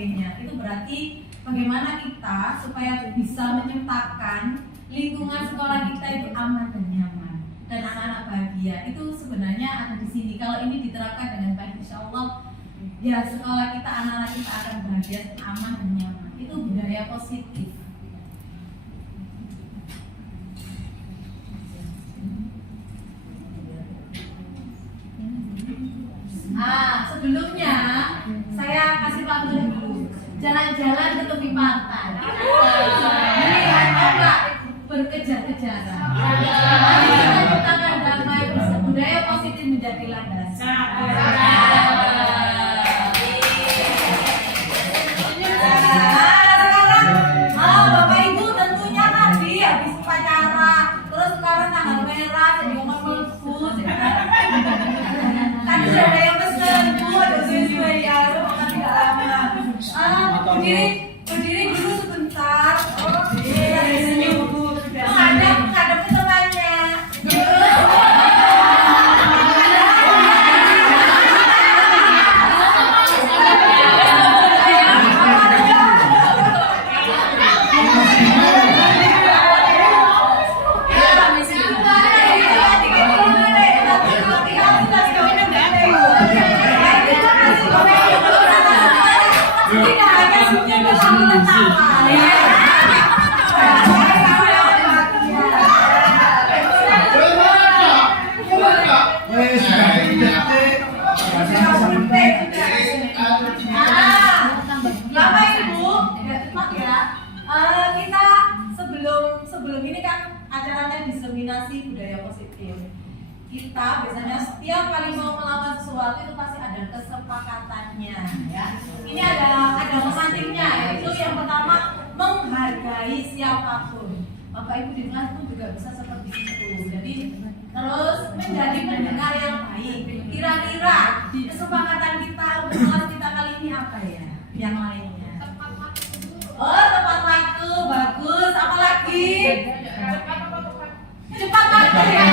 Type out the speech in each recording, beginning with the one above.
sebagainya. Itu berarti bagaimana kita supaya bisa menciptakan lingkungan sekolah kita itu aman dan nyaman dan anak-anak bahagia. Itu sebenarnya ada di sini. Kalau ini diterapkan dengan baik, insya Allah ya sekolah kita, anak-anak kita akan bahagia, aman dan nyaman. Itu budaya positif. Sebelumnya saya kasih pantun dulu. Jalan-jalan ke tepi pantai, melihat ombak berkejar-kejaran. Kita ciptakan damai, budaya positif menjadi landasan. Sekarang Bapak Ibu tentunya tadi habis upacara, terus sekarang tanggal merah jadi ngomong melfus. Tadi sudah ada yang pesen, Bu, ada sesuai ya, makan tidak lama. Berdiri dulu sebentar. Menghadap ke temannya. Bapak Ibu, kita sebelum ini kan acaranya diseminasi budaya positif. Kita biasanya setiap kali mau melakukan sesuatu itu pasti ada kesepakatannya, ya. Ini ada memantiknya, yaitu yang pertama menghargai siapapun. Bapak Ibu di kelas pun juga bisa seperti itu. Jadi terus menjadi pendengar yang baik. Kira-kira kesepakatan kita untuk kelas kita kali ini apa ya? Yang lainnya. Oh, tepat waktu, bagus. Apa lagi? Cepat waktu ya.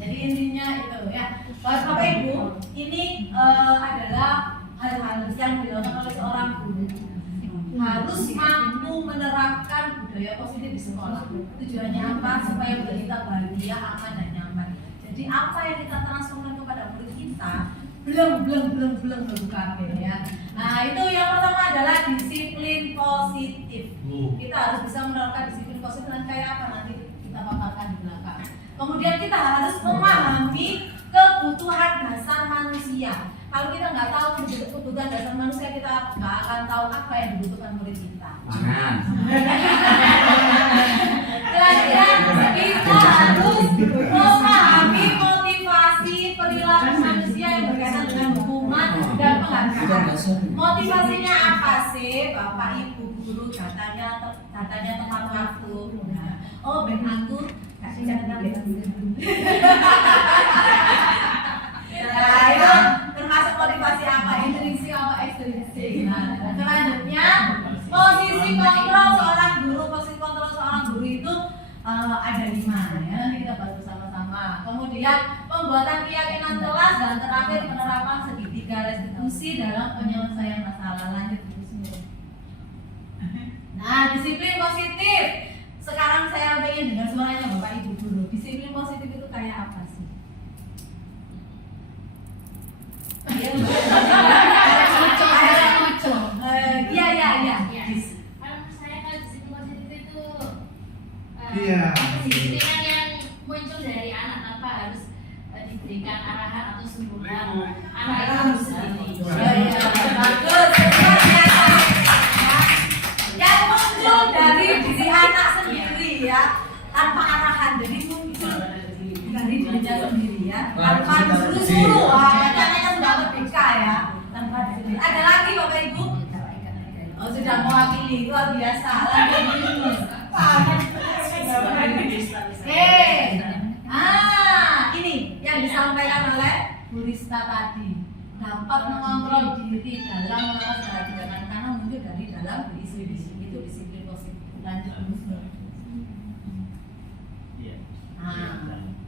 Jadi intinya itu ya. Bapak Ibu, ini adalah hal-hal yang dilakukan oleh seorang guru. Harus mampu menerapkan budaya positif di sekolah. Tujuannya apa? Supaya murid kita bahagia, aman dan nyaman. Jadi apa yang kita transformasi kepada murid kita belum berbuka ya. Nah itu yang pertama adalah disiplin positif. Kita harus bisa menerapkan disiplin positif dan kayak apa nanti kita paparkan di belakang. Kemudian kita harus memahami kebutuhan dasar manusia. Kalau kita nggak tahu kebutuhan dasar manusia, kita nggak akan tahu apa yang dibutuhkan murid kita. Kemudian kita harus memahami motivasi perilaku manusia yang berkaitan dengan hukuman dan penghargaan. Motivasinya apa sih, Bapak Ibu guru? Datanya tepat waktu. Oh, ben aku kasih catatan. Nah, itu termasuk motivasi apa? Intrinsik apa ekstrinsik? Nah, selanjutnya posisi kontrol seorang guru itu ada 5 ya. Nanti kita bahas bersama-sama. Kemudian pembuatan keyakinan kelas dan terakhir penerapan segitiga restitusi dalam penyelesaian masalah. Lanjut terus. Nah, disiplin positif. Sekarang saya pengen dengar suaranya Bapak Ibu guru. Disiplin positif itu kayak apa sih? Iya. Saya kalau disiplin positif itu Iya. disiplin yang muncul dari anak tanpa harus diberikan arahan atau suruhan. Anak itu harus sendiri. Bagus. Yang muncul dari diri anak sendiri ya, tanpa arahan. Jadi muncul dari dirinya sendiri ya, tanpa disuruh. Katanya sudah merdeka ya, tanpa disuruh. Ada lagi Bapak Ibu? Oh, sudah mewakili, luar biasa. Ini yang disampaikan oleh Bu Rista tadi. dapat mengontrol diri dalam melakukan segala tindakan karena muncul dari dalam disiplin itu disiplin positif. Lanjut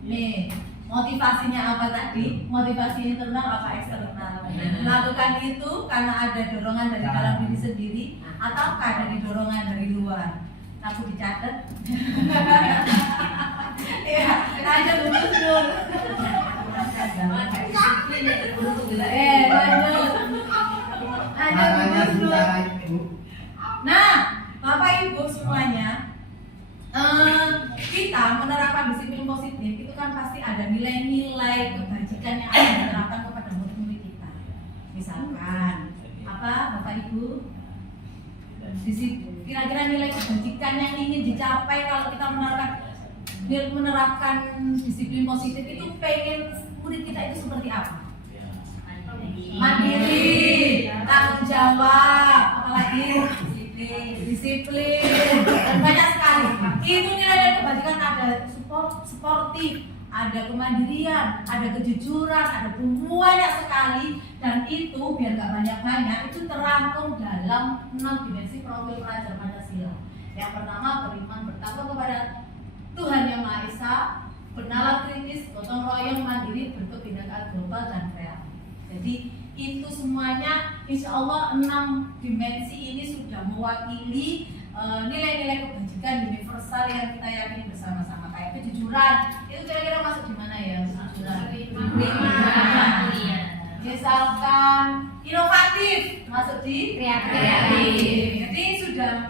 nih motivasinya apa tadi? Motivasi internal apa eksternal? Melakukan itu karena ada dorongan dari dalam diri sendiri ataukah dari dorongan dari luar? Aku dicatat. Ya, aja betul. Nah, Bapak Ibu semuanya, kita menerapkan disiplin positif itu kan pasti ada nilai-nilai kebajikan yang akan diterapkan kepada murid-murid kita. Misalkan apa, Bapak Ibu? Kira-kira nilai kebajikan yang ingin dicapai kalau kita menerapkan disiplin positif itu, pengen murid kita itu seperti apa? Mandiri, tanggung jawab, apalagi disiplin, dan banyak sekali. Itu nilai kebajikan, ada sportif, ada kemandirian, ada kejujuran, ada banyak sekali. Dan itu biar gak banyak-banyak, itu terangkum dalam 6 dimensi profil pelajar Pancasila. Yang pertama, beriman bertakwa kepada Tuhan Yang Maha Esa, bernalar kritis, gotong royong, mandiri, berkebinekaan global dan kreatif. Jadi itu semuanya insya Allah 6 dimensi ini sudah mewakili nilai-nilai kebajikan universal yang kita yakini bersama-sama. Kayak kejujuran, itu kira-kira masuk di mana ya? Misalkan inovatif, masuk di kreatif. Jadi ini sudah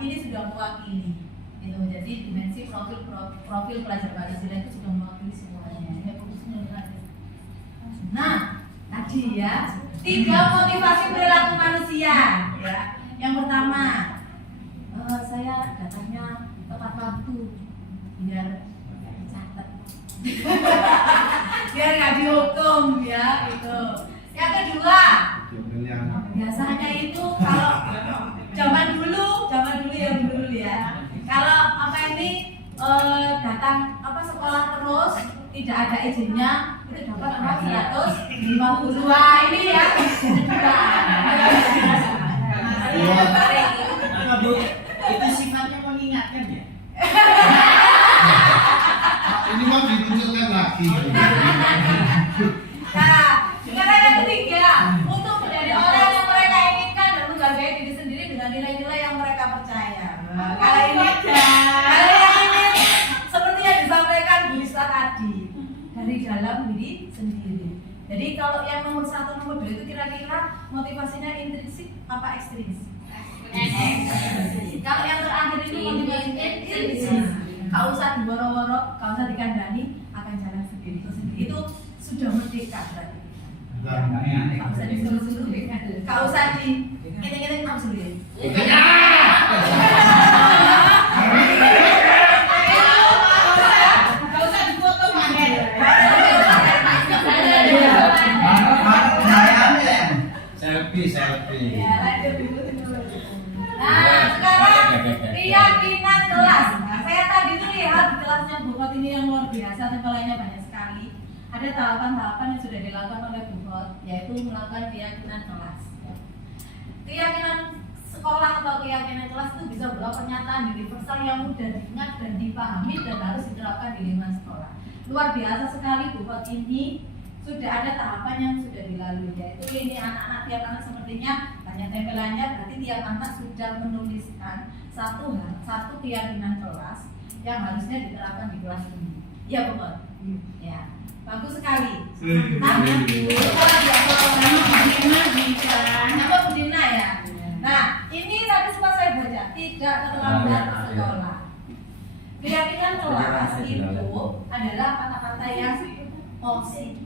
mewakili. Itu jadi dimensi profil pelajar Pancasila itu sudah mewakili semuanya. Nah, tadi ya 3 motivasi perilaku manusia ya. Yang pertama, saya datangnya tepat waktu biar catat. Biar nggak dihukum ya itu. Yang kedua, biasanya itu kalau zaman dulu ya. Kalau datang sekolah terus tidak ada izinnya, itu dapat uang 150. Wah, ini ya. Bu, itu sifatnya mengingatkan ya? Ini mau ditunjukkan lagi. Nah, sekarang yang ketiga, untuk menjadi orang yang mereka inginkan dan menghargai diri sendiri dengan nilai-nilai yang mereka percaya. Kalau ini seperti yang disampaikan Bu Lista tadi, dari dalam diri sendiri. Jadi kalau yang nomor 1, nomor 2 itu kira-kira motivasinya intrinsik apa ekstrinsik? Kalau yang terakhir itu motivasinya intrinsik. Gak usah diboro-boro, gak usah dikandani, akan jalan sendiri. Itu sudah merdeka berarti. Gak usah disuruh-suruh, gak usah ini kamu sendiri. Gak usah dipoto mana. Selfie. Nah, sekarang keyakinan kelas. Nah, saya tadi tuh lihat di kelasnya Bu Kot ini yang luar biasa, tempelannya banyak sekali. Ada tahapan-tahapan yang sudah dilakukan oleh Bu Kot, yaitu melakukan keyakinan kelas. Keyakinan sekolah atau keyakinan kelas itu bisa berupa pernyataan universal yang mudah diingat dan dipahami dan harus diterapkan di lingkungan sekolah. Luar biasa sekali Bu Kot ini. Sudah ada tahapan yang sudah dilalui, yaitu ini anak-anak, tiap anak sepertinya banyak tempelannya, berarti tiap anak sudah menuliskan satu keyakinan kelas yang harusnya diterapkan di kelas ini. Iya betul. Ya, bagus sekali. Nama Budina ya. Nah, ini tadi sempat saya baca, tidak terlambat sekolah. Keyakinan kelas itu adalah kata-kata yang positif.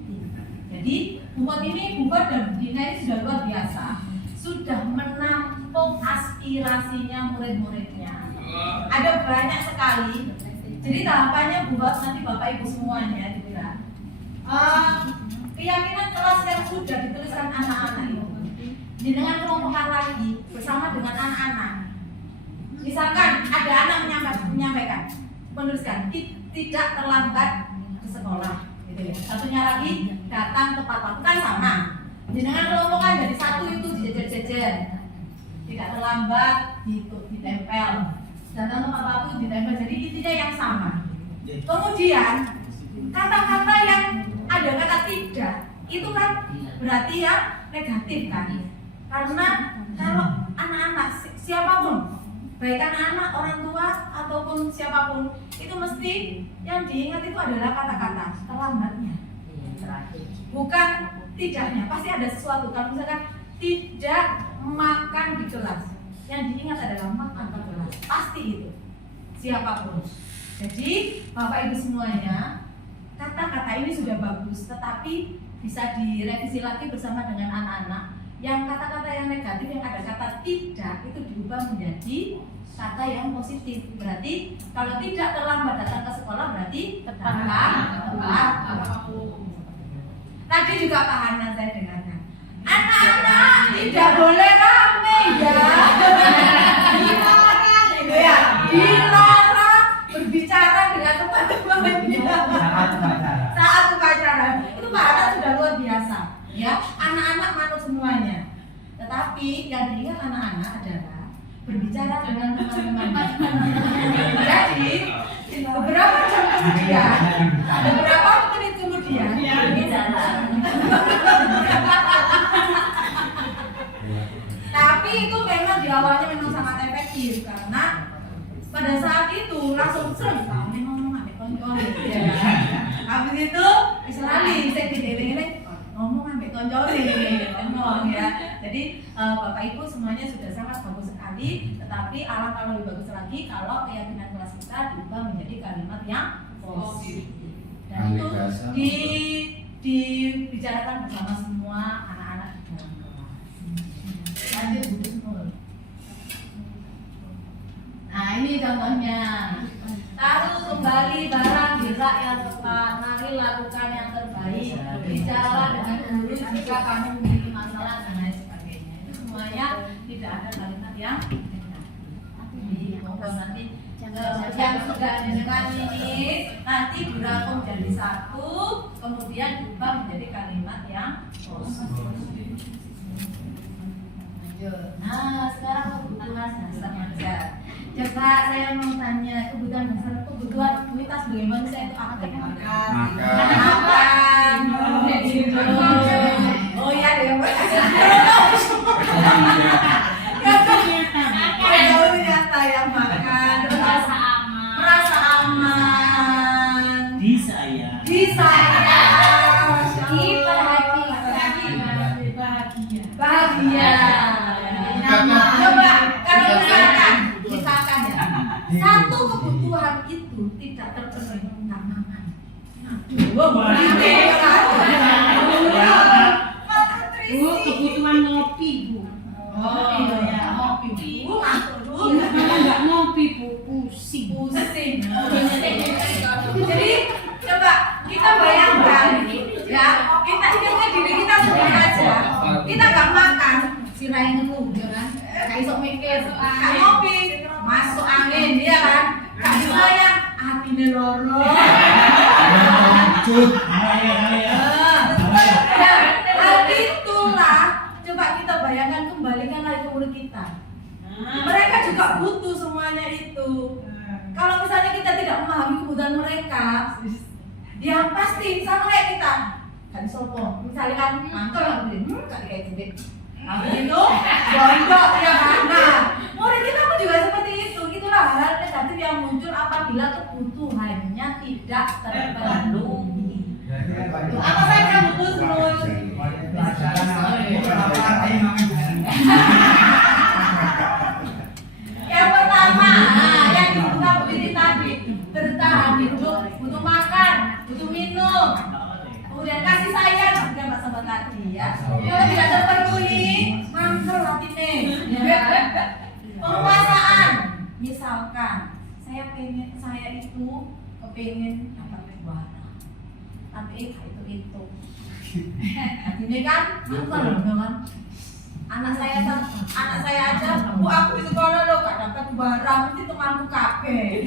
Jadi buku ini, buku dan Budina ini sudah luar biasa, sudah menampung aspirasinya murid-muridnya. Ada banyak sekali. Jadi tahapannya buat nanti Bapak Ibu semuanya dikira. Keyakinan kelas yang sudah dituliskan anak-anak itu, dengan kelompokkan lagi bersama dengan anak-anak. Misalkan ada anak menyampaikan, menuliskan tidak terlambat ke sekolah. Satunya lagi datang tepat waktu, kan sama. Jenengan kelompokan jadi satu itu dijejer-jejer, tidak terlambat ditempel, dan untuk apapun ditempel. Jadi intinya yang sama. Kemudian kata-kata yang ada kata tidak itu kan berarti yang negatif kan? Karena kalau anak-anak siapapun, baik anak-anak, orang tua ataupun siapapun, itu mesti yang diingat itu adalah kata-kata terlambatnya, bukan tidaknya. Pasti ada sesuatu. Kalau misalkan tidak makan di kelas, yang diingat adalah makan di kelas, pasti itu siapapun. Jadi Bapak Ibu semuanya, kata-kata ini sudah bagus, tetapi bisa direvisi lagi bersama dengan anak-anak. Yang kata-kata yang negatif, yang ada kata tidak, itu diubah menjadi kata yang positif. Berarti kalau tidak terlambat datang ke sekolah berarti tepat. Tadi juga Pak Hanan saya dengarkan, anak-anak tidak boleh rame ya. Dilarang berbicara dengan teman-temannya saat upacara. Itu Pak Hanan sudah luar biasa ya. Anak-anak manut semuanya. Tetapi yang diingat anak-anak adalah berbicara dengan teman-teman. Jadi beberapa jam kemudian, beberapa menit kemudian, tapi itu memang di awalnya memang sangat efektif karena pada saat itu langsung sering kami ngomong ambek konco ya. Habis itu selalu saya dideleng-deleng ngomong ambek konco ngomong ya. Jadi Bapak Ibu semuanya sudah sangat bagus sekali, tetapi alangkah lebih bagus lagi kalau keyakinan kelas kita diubah menjadi kalimat yang positif. Dan itu dibicarakan bersama semua anak-anak di dalam kelas. Lanjut Bu Nur. Nah ini contohnya. Taruh kembali barang di rak yang tepat. Mari lakukan yang terbaik. Bicaralah dengan guru jika kamu memiliki masalah dan lain sebagainya. Itu semuanya tidak ada kalimat yang nanti yang sudah dengan ini nanti dirangkum jadi satu, kemudian diubah menjadi kalimat yang positif. Nah sekarang kebutuhan dasar manusia. Coba saya mau tanya, kebutuhan dasar, kebutuhan kita sebagai manusia itu apa? Makan. Oh ya deh. Ternyata yang makan, merasa aman, disayang, bahagia. Coba kalau misalkan ya, satu kebutuhan itu tidak terpenuhi, nggak makan. Kebutuhan ngopi Bu. Oh iya, ngopi Bu. Kalau nggak ngopi Bu, pusing. Jadi coba kita bayangkan ya, kita ingatkan diri kita sendiri aja. Kita nggak makan, sirai ngeluh, ya kan? Kayak sok mikir, nggak ngopi, masuk angin, ya kan? Nggak disayang, hati loro. Hal itulah, coba kita bayangkan, kembalikan lagi ke murid kita. Mereka juga butuh semuanya itu. Kalau misalnya kita tidak memahami kebutuhan mereka, dia pasti sama kayak kita. Gak disopo. Misalnya kan mangkel lah begini, gak kayak gini. Habis itu gondok ya kan. Nah, murid kita pun juga seperti itu. Itulah hal negatif yang muncul apabila kebutuhannya tidak terpenuhi. Apa saja Bu Nur? Yang pertama, yang dibuka Bu Titi tadi, bertahan hidup, butuh makan, butuh minum, kemudian kasih sayang, juga Mbak Sobat tadi ya. Kalau tidak terpenuhi, mangkel hatinya. Penguasaan, misalkan saya itu kepengen dapat juara, tapi itu. Hatinya kan, mangkel kan. Anak saya aja, Bu aku di sekolah lo gak dapat barang, mesti temanku kabeh.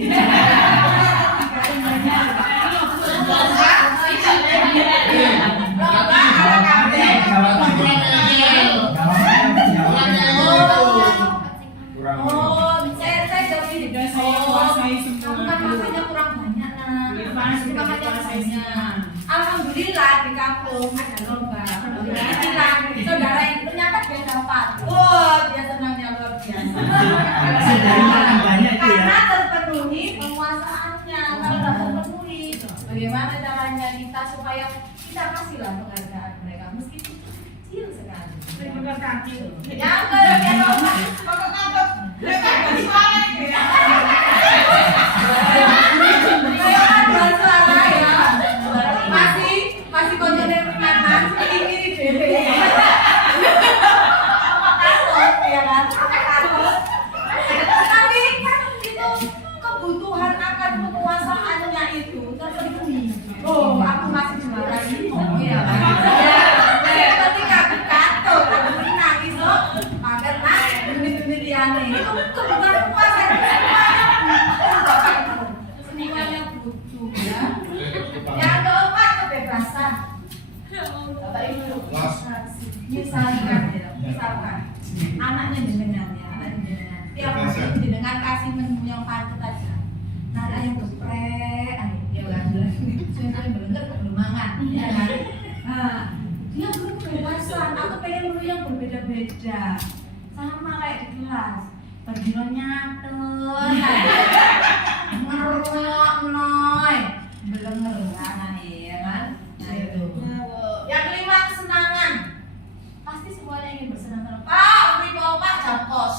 kampung ada lomba. Saudara ini ternyata dia dapat. Wah, dia senangnya luar biasa. Saudaranya banyak itu ya. Karena terpenuhi penguasaannya. Kalau tidak terpenuhi, bagaimana caranya kita supaya kita kasihlah penghargaan mereka meskipun kecil sekali. Yang masih konyolnya permainan ini dhewe. Ya kan? Tapi kan itu kebutuhan akan penguasaannya itu terpenuhi. Oh, aku masih juara ini. Oh ya kan? Ketika aku kantor, aku menang itu karena unit-unit yang ini itu kebutuhan penguasaan semuanya butuh ya. Yang keempat kebebasan. Bapak Ibu, misalkan anaknya jenengan ya, tiap hari jenengan kasih menu yang padat aja. Nah, ada yang geprek, ya kan, saya bener belum mangan, ya kan. Nah, dia perlu kebebasan. Aku pengen menu yang berbeda-beda, sama kayak di kelas. Berdino nyatet, ngerok noy, belum ngerengan ya kan. Nah itu. Yang kelima kesenangan. Pasti semuanya ingin bersenang-senang. Pak, beri Pak Jakos.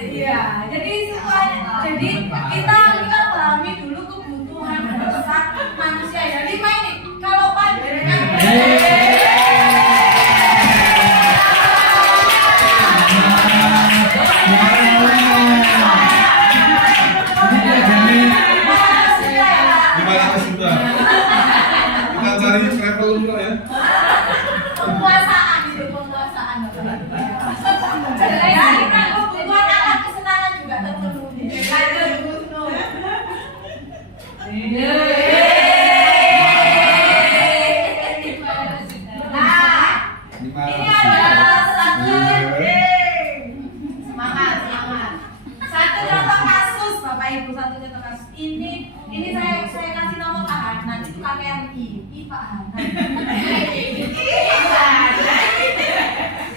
Iya, jadi kita pahami dulu kebutuhan dasar manusia ya. Lima ini kalau panjenengan Kita cari travel dulu ya. penguasaan itu penguasaan ya, kita kebutuhan akan kesenangan juga terpenuhi. Lanjut Gus Nur. Nah, ini adalah satu semangat. Satu contoh kasus Bapak Ibu, satu contoh kasus. Ini saya kasih nomor Pak Hanan, itu KPRI, Pak Hanan.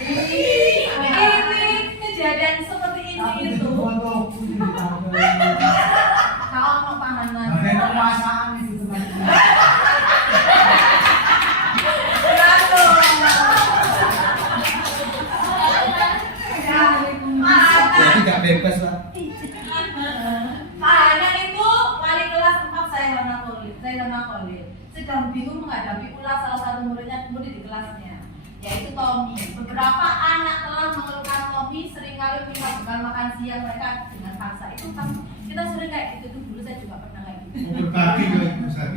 Ini kejadian seperti ini itu. Kalau mau Pak Hanan. Jadi nggak bebas lah. Pak Hanan itu wali kelas 4 saya warna kulit. Sedang bingung menghadapi ulas salah satu murid di kelasnya, yaitu Tommy. Beberapa anak telah mengeluhkan Tommy seringkali minta bekal makan siang mereka dengan paksa. Itu kan kita sering kayak gitu tuh, dulu saya juga pernah kayak gitu. Berbagi ke Ustaz.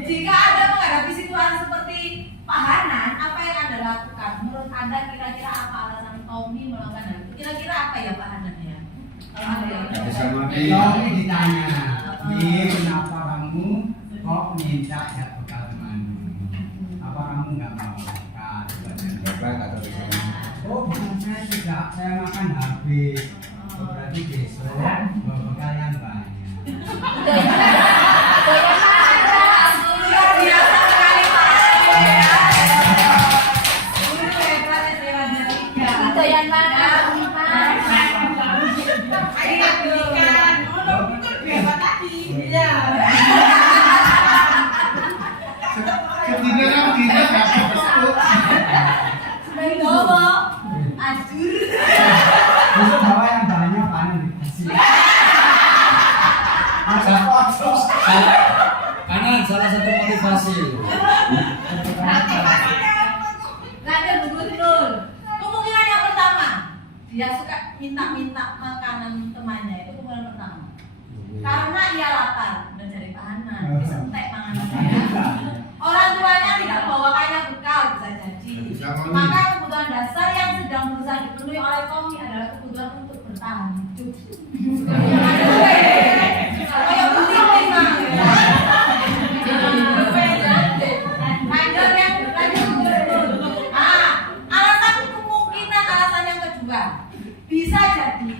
Jika Anda menghadapi situasi seperti Pak Hanan, apa yang Anda lakukan? Menurut Anda kira-kira apa alasan Tommy melakukan hal itu? Kira-kira apa ya Pak Hanan ya? Kalau Anda Nggak bisa mati. Kalau ditanya, "Nih, kenapa kamu kok minta ya bekal temanmu? Apa kamu nggak mau bekal?" Bapak nggak tahu di sana. Oh, bukan saya tidak, saya makan habis. Oh, berarti besok bawa bekal yang banyak. luar biasa sekali Pak Hanan ya. Guru hebat SMA 3. Itu yang mana? Ketiga kan kita nggak sebut. Mendowo, ajur. Besok bawa yang banyak panen dikasih. Masa kosong. Kanan salah satu motivasi. Lanjut Bu Gusnul. Kemungkinan yang pertama, dia suka minta-minta makanan temannya, itu kemungkinan pertama. Karena ia lapar dan cari tahanan, disentek makanannya. Orang tuanya tidak membawakannya bekal bisa jadi. Maka kebutuhan dasar yang sedang berusaha dipenuhi oleh Tommy adalah kebutuhan untuk bertahan hidup. Kayak penting memang. Alasan yang kedua bisa jadi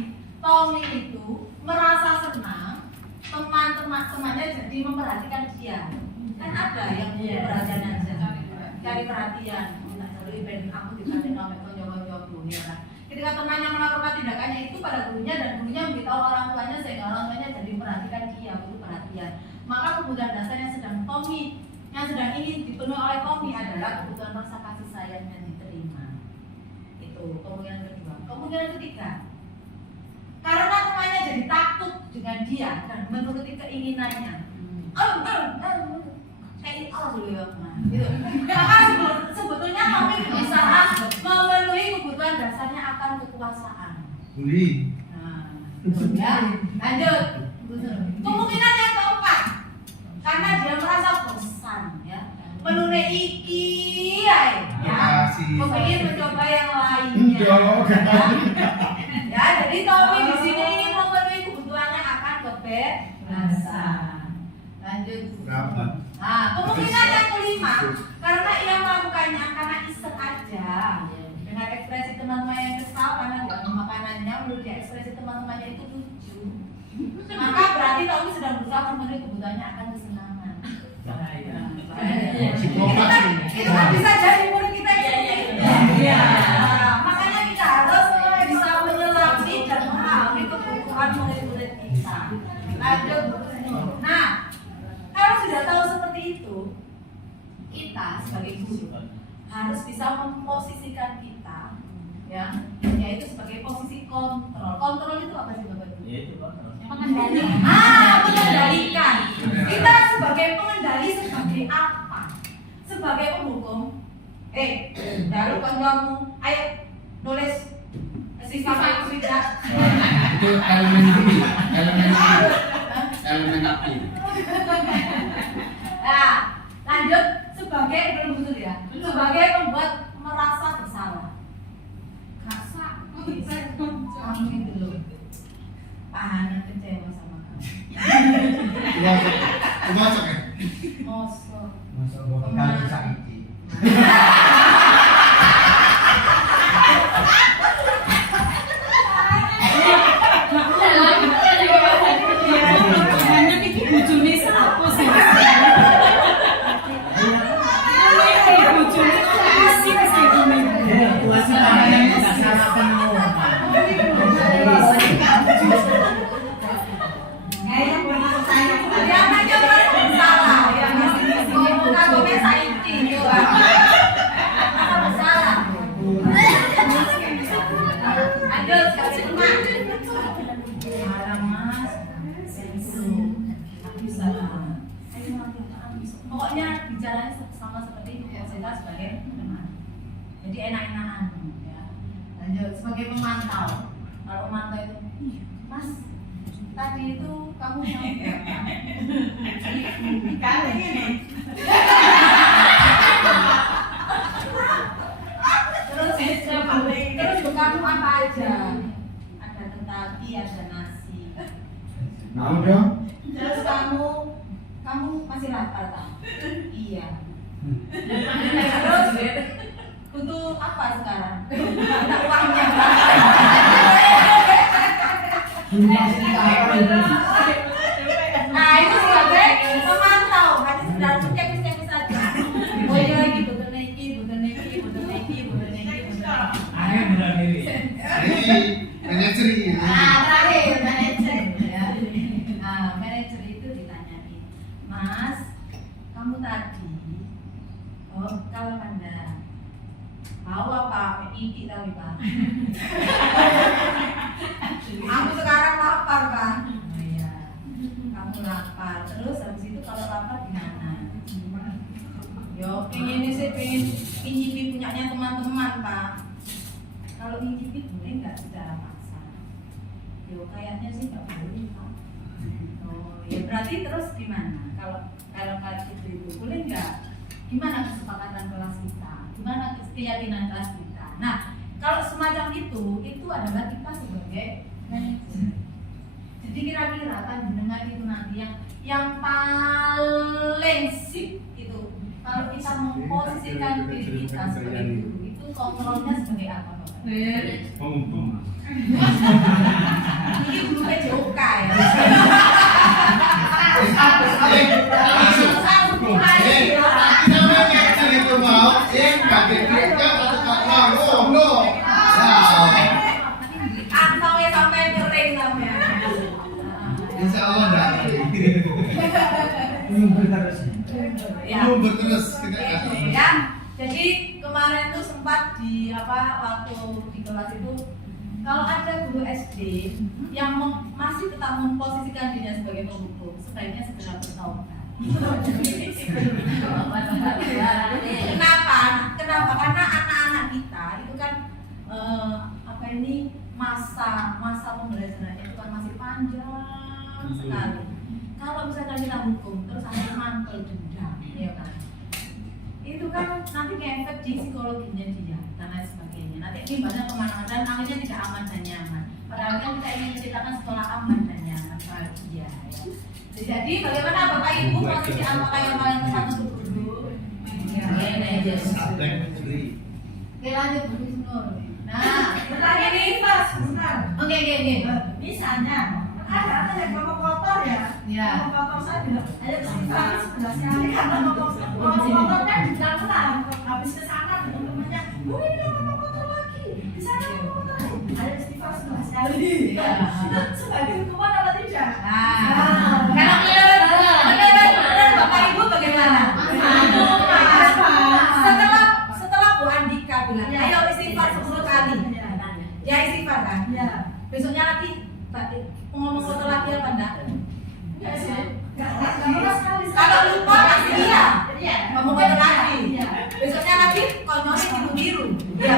Tommy itu merasa senang temannya jadi memperhatikan dia. Kan ada yang perhatian aja, cari perhatian. Jadi ben aku dikasih nomor konco-koncoku ya kan. Ketika temannya melakukan tindakannya itu pada gurunya dan gurunya memberitahu orang tuanya sehingga orang tuanya jadi memperhatikan dia, butuh perhatian. Maka kebutuhan dasar yang sedang ingin dipenuhi oleh Tommy adalah kebutuhan rasa kasih sayang dan diterima. Itu kemungkinan kedua. Kemungkinan ketiga, karena temannya jadi takut dengan dia dan menuruti keinginannya. Kayak dulu ya, gitu. Maka sebetulnya Tommy berusaha memenuhi kebutuhan dasarnya akan kekuasaan. Bully. Nah, ya, lanjut. Kemungkinan yang keempat, karena dia merasa bosan, ya, menurut iki, ya, kepingin mencoba yang lainnya. Ya, jadi Tommy di sini ingin memenuhi kebutuhannya akan kebebasan. Lanjut. Berapa? Nah, kemungkinan yang kelima, karena ia melakukannya karena iseng aja. Dengan ekspresi teman-teman yang kesal karena tidak mau makanannya, menurut dia ekspresi teman-temannya itu lucu. Maka berarti Tommy sedang berusaha memenuhi kebutuhannya akan kesenangan. Itu kan bisa jadi murid kita yang seperti itu. Iya. Makanya kita harus bisa menyelami dan memahami kebutuhan murid-murid kita. Lanjut. Nah, kalau sudah tahu seperti itu, kita sebagai guru harus bisa memposisikan kita, ya, yaitu sebagai posisi kontrol. Kontrol itu apa sih Bapak Ibu? Mengendalikan. Kita sebagai pengendali sebagai apa? Sebagai penghukum. Baru kamu, ayo nulis sifat tidak. Itu elemen api. Nah, lanjut sebagai belum betul ya. Sebagai pembuat merasa bersalah. Kamu itu loh. Pahanan kecewa sama kamu. Masak ya? Mosok. Masuk bakal sakiti. Hanya iki bojone apa sih? Bojone asik sih ini. Kuasa tangan tidak salah penuh. Dia hanya bersalah. Kalau saiki gitu. Bersalah. Lanjut sekali teman. Marah Mas. Bisa. Pokoknya bicaranya sama seperti kita sebagai teman. Jadi enak-enakan ya. Lanjut sebagai pemantau. Kalau pemantau itu, Mas, tadi itu kamu mau berapa? Kali ini. Terus kamu apa aja? Ada tetapi, ada nasi. Mau dong? Terus kamu masih lapar tak? Iya. Terus butuh apa sekarang? Ada uangnya. Nah itu sebagai memantau, hanya sekedar cek saja. Oh iya lagi butuh neki. Manajer. Terakhir manajer ya. Nah manajer itu ditanyain, Mas, kamu tadi, kalau Anda tahu apa iki tahu Pak? Aku sekarang lapar kan? Oh iya, kamu lapar. Terus habis itu kalau lapar gimana? Yo, pengen ngincipi punyanya teman-teman Pak. Kalau ngincipi boleh nggak secara paksa? Yo, kayaknya sih nggak boleh Pak. Oh, ya berarti terus gimana? Kalau kayak itu boleh nggak? Gimana kesepakatan kelas kita? Gimana keyakinan kelas kita? Nah, kalau semacam itu adalah kita sebagai manajer. Jadi kira-kira kan dengan itu nanti yang paling sip itu kalau kita memposisikan diri kita sebagai guru itu kontrolnya sebagai apa Bapak? Pengumpulan. nyumbur terus. Ya. Nyumbur terus kita Ya. Jadi kemarin tuh sempat di waktu di kelas itu kalau ada guru SD yang masih tetap memposisikan dirinya sebagai penghukum, sebaiknya segera bertaubat. Kenapa? Karena anak-anak kita itu kan masa pembelajarannya itu kan masih panjang sekali. Kalau misalkan kita hukum terus ada mantel dendam, ya kan? Itu kan nanti ngefek di psikologinya dia dan lain sebagainya. Nanti akibatnya kemana dan akhirnya tidak aman dan nyaman. Padahal kan kita ingin menciptakan sekolah aman dan nyaman bahagia. Ya. Jadi bagaimana Bapak Ibu posisi apakah yang paling tepat untuk dulu? Ya, Oke lanjut Bu Isnur. Nah, pertanyaan ini pas, bentar. Oke. Misalnya ada yang bawa kotor ya? Ya. Bawa kotor saja. Ada bersifat 11 kali karena bawa kotor kan di dalam. Habis ke sana teman-temannya, ini bawa kotor lagi. Di sana bawa kotor lagi. Ada bersifat 11 kali. Ya. Itu sebagai hukuman apa tidak? Nah, kalau menurut Bapak Ibu bagaimana? Setelah Bu Andika bilang, ayo istighfar 10 kali. Ya istighfar kan? Ya. Besoknya lagi ngomong kotor lagi apa enggak? Enggak sih. Kalau lupa pasti iya. Ngomong kotor lagi. Besoknya lagi konyolnya biru-biru. Iya.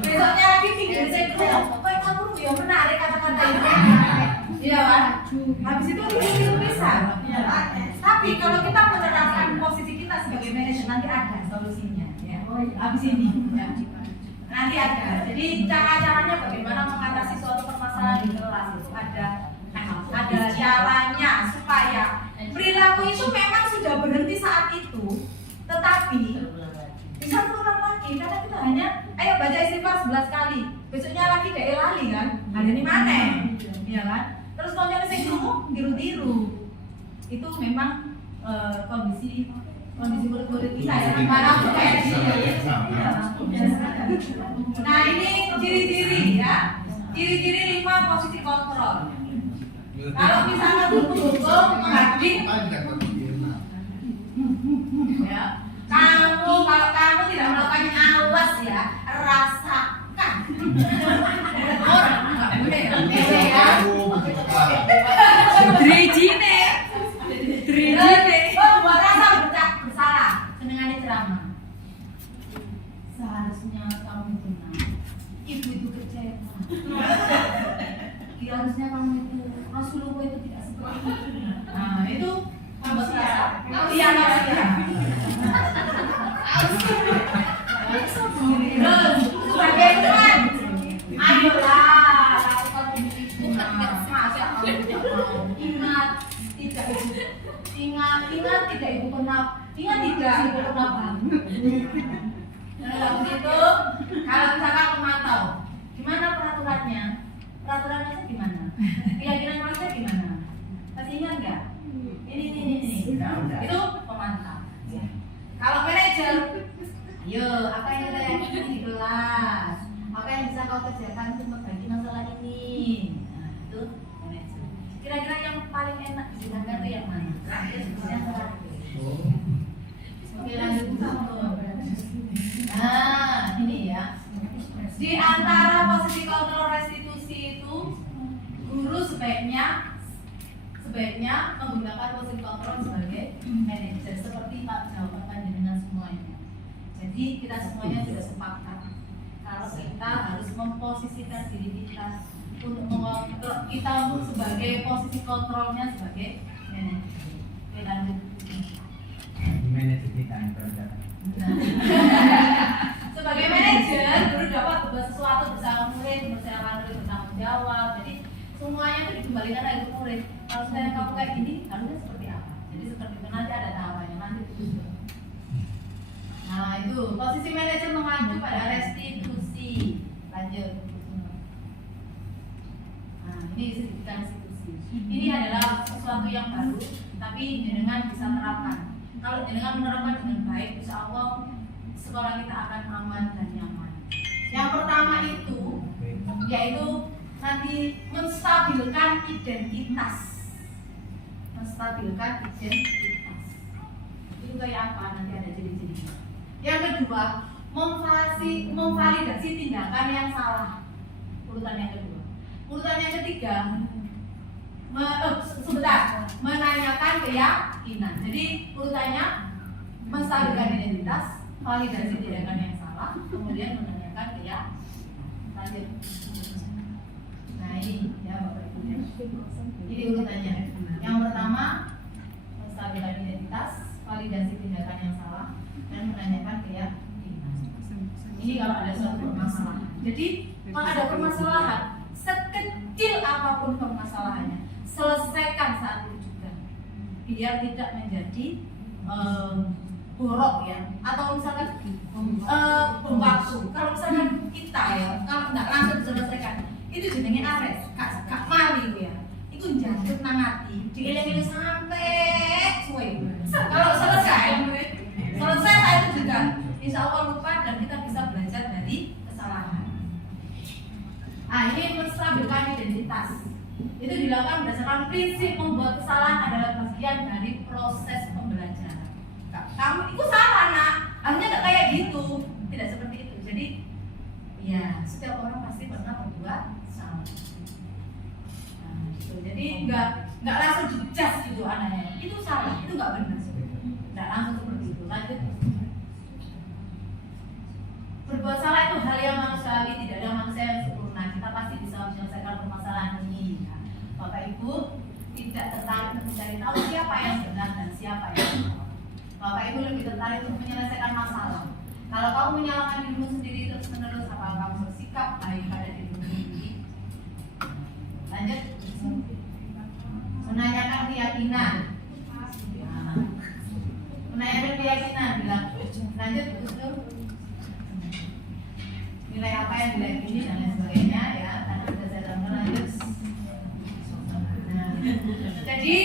Besoknya lagi pikir saya dulu, kok kamu yang menarik kata-kata itu. Iya kan? Habis itu biru-biru bisa. Tapi kalau kita menerapkan posisi kita sebagai manajer nanti ada solusinya. Ya. Habis ini. Ya. Nanti ada. Jadi cara-caranya bagaimana mengatasi suatu permasalahan di kelas itu ada caranya supaya perilaku itu memang sudah berhenti saat itu, tetapi bisa terulang lagi karena kita hanya ayo baca istighfar 11 kali, besoknya lagi kayak lali kan, ada di mana, ya kan? Terus kalau nyari biru-biru itu memang kondisi murid-murid kita ya, karena nah ini ciri-ciri ya, ciri-ciri 5 posisi kontrol. Kalau misalnya hukum hadir, ya, kalau kamu tidak melakukannya awas ya, rasakan. Orang nggak boleh ya. Drijine. Buat rasa bersalah, senengannya ceramah. Seharusnya kamu tenang. Ibu itu kecewa. Harusnya kamu itu Rasulullah itu tidak seperti itu. Nah itu manusia. Iya manusia. Sebagai teman, ayolah lakukan itu. Masa kamu tidak mau? Ingat tidak ibu pernah. Ingat tidak ibu pernah bangun. Nah begitu. Kalau misalkan memantau, gimana peraturannya? Peraturannya gimana? Keyakinan manusia gimana? Masih ingat nggak? Ini. Itu pemantau. Kalau manajer, ayo apa yang kita yakini di kelas? Apa yang bisa kau kerjakan untuk memperbaiki masalah ini? Nah itu manajer. Kira-kira yang paling enak dijalankan itu yang mana? Yang terakhir. Oke lanjut. Nah ini ya. Di antara posisi kontrol restitusi itu guru sebaiknya menggunakan posisi kontrol sebagai manajer seperti Pak Jawaban panjenengan semuanya. Jadi kita semuanya sudah sepakat kalau kita harus memposisikan diri kita untuk mengontrol kita sebagai posisi kontrolnya sebagai manajer. Oke lanjut. Manajer kita yang terjadi. Sebagai manajer, guru dapat berbuat sesuatu bersama murid bertanggung jawab. Jadi semuanya itu dikembalikan lagi ke murid. Kalau misalnya kamu kayak gini, harusnya seperti apa? Jadi seperti itu nanti ada tahapannya nanti itu. Nah itu posisi manajer mengacu pada restitusi. Lanjut. Nah ini disebutkan restitusi. Ini adalah sesuatu yang baru, tapi dengan bisa terapkan. Kalau dengan menerapkan dengan baik, insya Allah sekolah kita akan aman dan nyaman. Yang pertama itu yaitu nanti menstabilkan identitas. itu kayak apa, nanti ada ciri-ciri. Yang kedua, memvalidasi tindakan yang salah. Urutan yang kedua. Urutan yang ketiga, menanyakan keyakinan. Jadi urutannya menstabilkan identitas, validasi tindakan yang salah, kemudian menanyakan keyakinan. Lanjut. Nah ini ya Bapak Ibu ya. Ini urutannya. Yang pertama menstabilkan identitas, validasi tindakan yang salah, dan menanyakan keyakinan. Ini kalau ada suatu permasalahan. Jadi kalau ada permasalahan, sekecil apapun permasalahannya, selesaikan saat itu juga, biar tidak menjadi borok ya, atau misalkan bom waktu. Kalau misalkan kita ya, kalau nggak langsung diselesaikan, itu jenenge ares, kak mari ya. Itu jatuh nang ati, dieleng-eleng sampai suwe. Kalau selesai saat itu juga, insya Allah lupa dan kita bisa belajar dari kesalahan. Nah ini menstabilkan identitas. Itu dilakukan berdasarkan prinsip membuat kesalahan adalah bagian dari proses pembelajaran. Kamu itu salah nak, harusnya nggak kayak gitu, tidak seperti itu. Jadi ya setiap orang pasti pernah berbuat salah. Nah, gitu. Jadi nggak langsung dijudge gitu anaknya, itu salah, itu nggak benar. Nggak langsung seperti itu. Lanjut. Berbuat salah itu hal yang manusiawi, tidak ada manusia yang sempurna. Kita pasti bisa menyelesaikan permasalahan ini. Ya. Bapak Ibu tidak tertarik untuk mencari tahu siapa yang benar dan siapa yang salah. Bapak Ibu lebih tertarik untuk menyelesaikan masalah. Kalau kamu menyalahkan dirimu sendiri terus menerus, apakah kamu bersikap baik pada dirimu sendiri? Lanjut. Menanyakan keyakinan. Nah, menanyakan keyakinan, bilang lanjut usul. Nilai apa yang diyakini dan lain sebagainya ya, karena sudah saya terangkan. Lanjut. Nah, jadi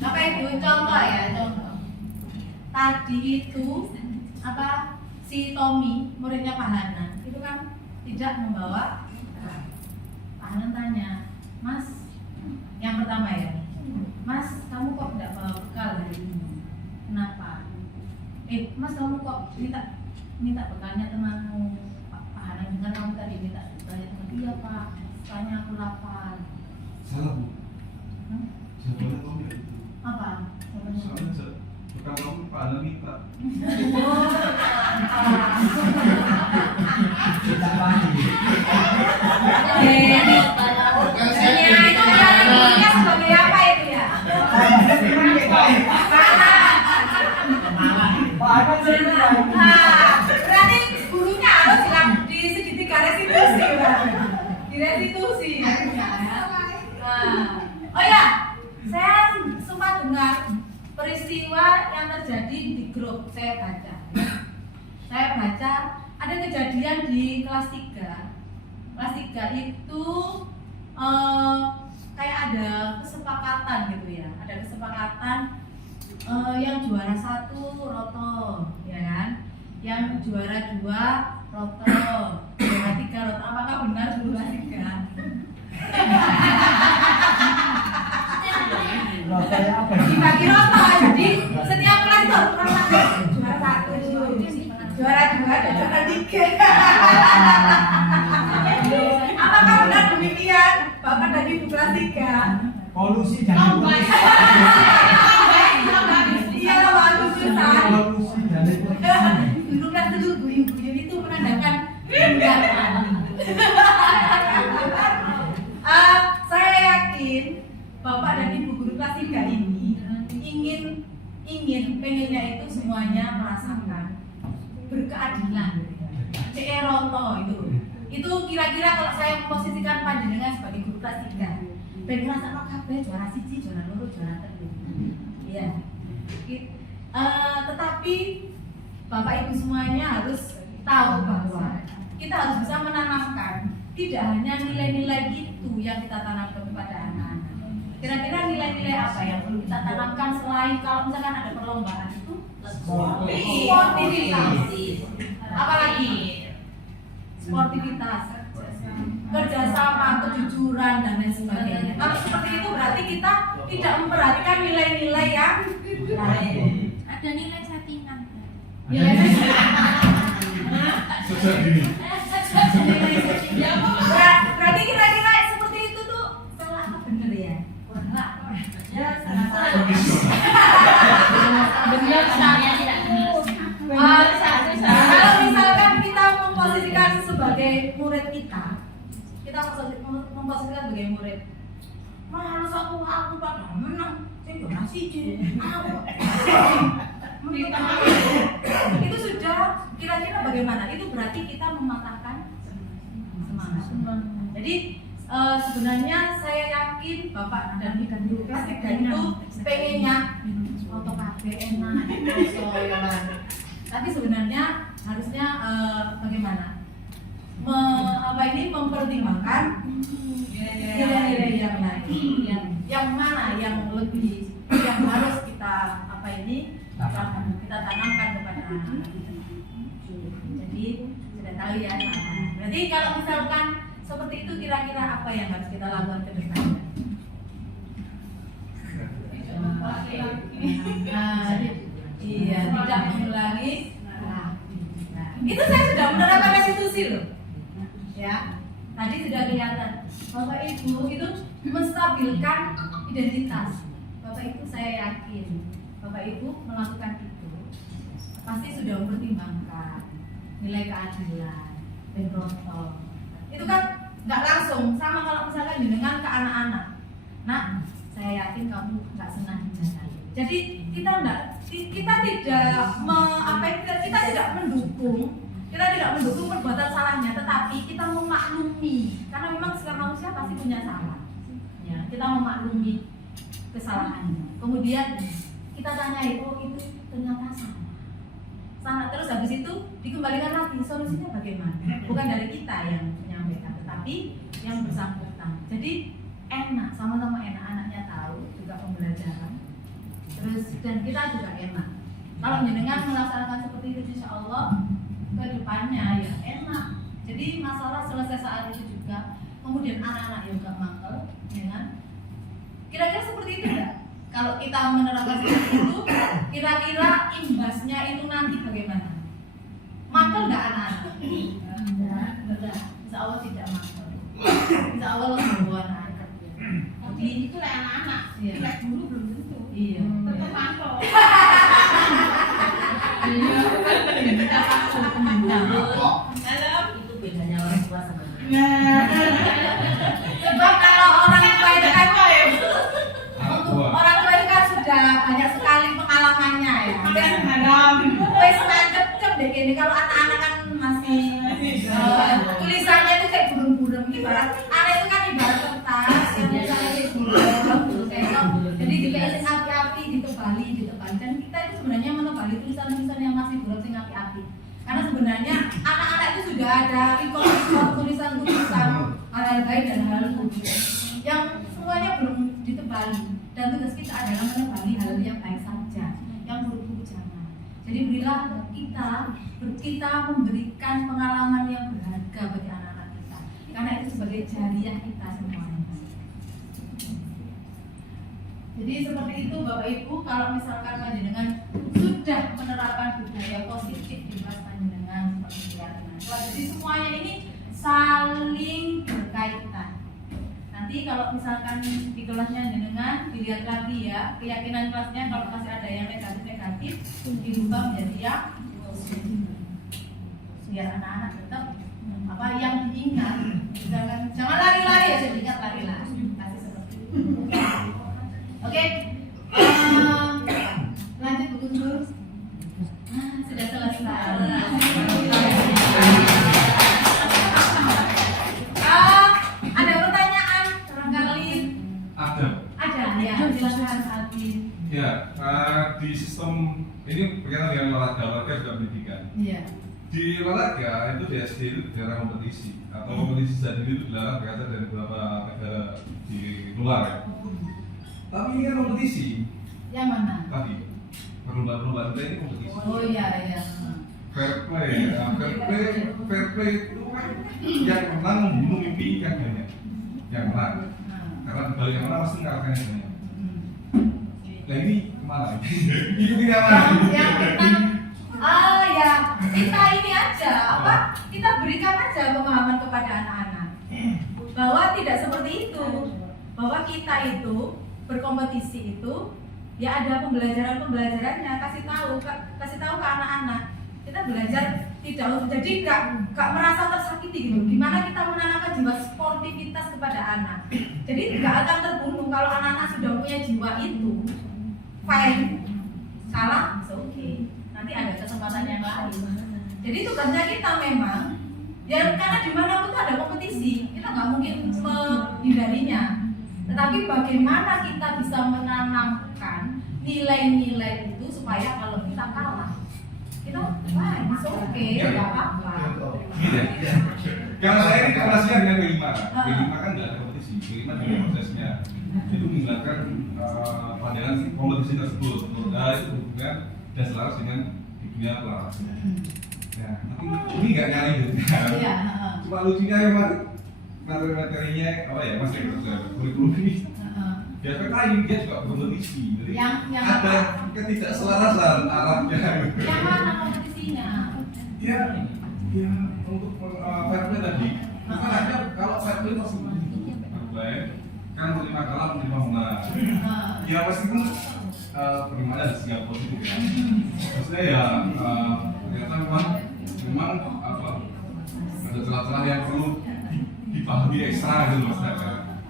apa Ibu contoh ya, contoh. Tadi itu apa si Tommy muridnya Pak Hanan itu kan tidak membawa bekal. Pak Hanan tanya, Mas, yang pertama ya, Mas kamu kok tidak bawa bekal hari ini? Kenapa? Mas kamu kok minta bekalnya temanmu? Pak Hanan dengar kamu tadi minta bekalnya teman. Iya Pak, soalnya aku lapar. Salah Bu. Jawabannya kamu ya. Apa? Soalnya bekal kamu Pak Alam minta. Kita pagi. Itu dialektika sebagai apa itu ya? Berarti gurunya harus di segitiga restitusi, di restitusi. Oh ya, saya sempat dengar peristiwa yang terjadi di grup saya baca. Saya baca ada kejadian di kelas 3. Kelas 3 itu kayak ada kesepakatan gitu ya. Ada kesepakatan yang juara 1 roto, ya kan? Yang juara 2 roto, juara 3 roto. Apakah benar juara 3? Dibagi roto, jadi setiap kelas itu juara 1, juara 2 dan juara 3. Apakah benar demikian, Bapak dan Ibu kelas 3? Polusi jangan tulis. Iya, bagus Ustaz. Polusi jangan tulis. Dulu kelas 7 ibu itu menandakan enggak. Saya yakin Bapak dan Ibu guru kelas 3 ini pengennya itu semuanya merasakan berkeadilan. CE Roto itu kira-kira kalau saya memposisikan panjenengan sebagai guru kelas 3, ben ngrasakno kabeh juara 1, juara 2, juara 3. Iya. Tetapi Bapak Ibu semuanya harus tahu bahwa kita harus bisa menanamkan tidak hanya nilai-nilai itu yang kita tanamkan kepada anak-anak. Kira-kira nilai-nilai apa yang perlu kita tanamkan selain kalau misalkan ada perlombaan itu? Sportivitas. Apalagi? Sportivitas, kerjasama, kejujuran dan lain sebagainya. Kalau seperti itu berarti kita tidak memperhatikan nilai-nilai yang lain. Ada nilai sati Ya, Sejak dini. ya apa? Berarti kira-kira seperti itu tuh salah apa bener ya? Salah. Ya salah. Kondisional. Benar saya tidak benar. Kalau misalkan kita memposisikan sebagai murid kita memposisikan sebagai murid, harus aku pak menang, saya donasi itu sudah kira-kira bagaimana? Itu berarti kita mematahkan semangat. Jadi sebenarnya saya yakin Bapak dan Ibu pasti itu pengennya foto kafe enak, soalnya. Tapi sebenarnya harusnya bagaimana? Mempertimbangkan nilai-nilai yang lain, yang mana yang lebih yang harus kita kita tanamkan kepada anak. Jadi sudah tahu ya. Berarti kalau misalkan seperti itu kira-kira apa yang harus kita lakukan ke depannya? Iya, tidak mengulangi. Itu saya sudah menerapkan restitusi loh. Ya, tadi sudah kelihatan. Bapak Ibu itu menstabilkan identitas. Bapak Ibu saya yakin Bapak Ibu melakukan itu pasti sudah mempertimbangkan nilai keadilan, bentrotol. Itu kan nggak langsung sama kalau misalkan dengan ke anak-anak. Nah, saya yakin kamu nggak senang jalan. Jadi kita tidak mendukung perbuatan salahnya, tetapi kita memaklumi karena memang setiap manusia pasti punya salah. Ya, kita memaklumi kesalahannya. Kemudian kita tanyai, oh itu ternyata salah. Terus habis itu dikembalikan lagi solusinya bagaimana? Bukan dari kita yang menyampaikan, tetapi yang bersangkutan. Jadi enak, sama-sama enak, anaknya tahu juga pembelajaran. Terus dan kita juga enak. Kalau jenengan melaksanakan seperti itu, insya Allah ke depannya ya enak. Jadi masalah selesai saat itu juga. Kemudian anak-anak juga mangkel, ya kan? Kira-kira seperti itu enggak? Kalau kita menerapkan seperti itu, kira-kira imbasnya itu nanti bagaimana? Mangkel enggak anak-anak? Enggak. Insya Allah tidak mangkel. Insya Allah membawa anak. Jadi itu lah anak-anak. Iya. Kita dulu belum tentu. Iya. Tetap mantap. Itu bedanya orang tua sama anak. Sebab kalau orang tua itu kan Anak tua. orang tua itu kan sudah banyak sekali pengalamannya ya. Wes nancep deh gini, kalau anak-anak kan masih tulisannya itu kayak burung-burung ibarat anak itu kan ibarat kertas yang misalnya kayak burung jadi dikasih api-api ditebali dan kita itu sebenarnya menebali tulisan-tulisan yang masih burung sing api-api karena sebenarnya anak-anak itu sudah ada record tulisan-tulisan hal-hal baik dan hal buruk yang semuanya belum ditebali dan tugas kita adalah menebali hal yang baik saja, yang buruk-buruk jangan. Jadi berilah kita memberikan pengalaman yang berharga bagi anak-anak kita karena itu sebagai jariah kita semuanya. Jadi seperti itu Bapak Ibu, kalau misalkan panjenengan sudah menerapkan budaya positif di kelas panjenengan seperti keyakinan. Jadi semuanya ini saling berkaitan. Nanti kalau misalkan di kelasnya jenengan dilihat lagi ya keyakinan kelasnya, kalau masih ada yang negatif dirubah menjadi yang positif biar anak-anak tetap apa yang diingat. Misalkan jangan lari-lari ya, jadi ingat lari-lari kasih seperti itu. Oke. Lanjut Bu Guntur. Sudah selesai. Ada pertanyaan barangkali? Ada ya, silakan Alvin. Ya, di sistem ini berkaitan dengan olahraga juga pendidikan. Iya. Di olahraga itu di SD itu dilarang kompetisi atau kompetisi sendiri itu dilarang berkaitan dari beberapa negara di luar ya. Tapi ini kan kompetisi. Yang mana? Tadi perlombaan ini kompetisi. Oh iya. Fair play itu kan yang menang membunuh mimpi yang banyak. Yang menang. Karena dibalik yang menang pasti mengalahkan yang banyak. Nah ini kemana? Ikuti kemana? Yang menang ya kita ini aja apa? Kita berikan aja pemahaman kepada anak-anak bahwa tidak seperti itu. Bahwa kita itu berkompetisi itu ya ada pembelajarannya, kasih tahu ke anak-anak. Kita belajar tidak jadi gak merasa tersakiti gitu. Gimana kita menanamkan jiwa sportivitas kepada anak. Jadi gak akan terbunuh kalau anak-anak sudah punya jiwa itu. Fine, salah, oke. Nanti ada kesempatan yang lain. Jadi tugasnya kita memang ya karena dimanapun ada kompetisi, kita nggak mungkin menghindarinya. Tetapi bagaimana kita bisa menanamkan nilai-nilai itu supaya kalau kita kalah kita oke, nggak apa-apa. Kalau saya ini kasihan dengan B5 kan nggak ada kompetisi, B5 dengan prosesnya itu menghilangkan pandangan kompetisi tersebut. Nah itu hubungan dan selaras dengan dunia olahraga. Ya, tapi ini nggak nyari Iya. Cuma lucunya memang materi-materinya apa ya mas kurikulum ini. Ya lain dia juga kompetisi, jadi yang ada ketidakselarasan arahnya. Yang mana kompetisinya? Ya untuk fair play tadi, bukan hanya kalau fair play masih fair play kan menerima kalah menerima menang. Ya meskipun bagaimana ada sikap positif ya. Maksudnya ya ternyata memang apa ada celah-celah yang perlu dipahami ekstra gitu mas.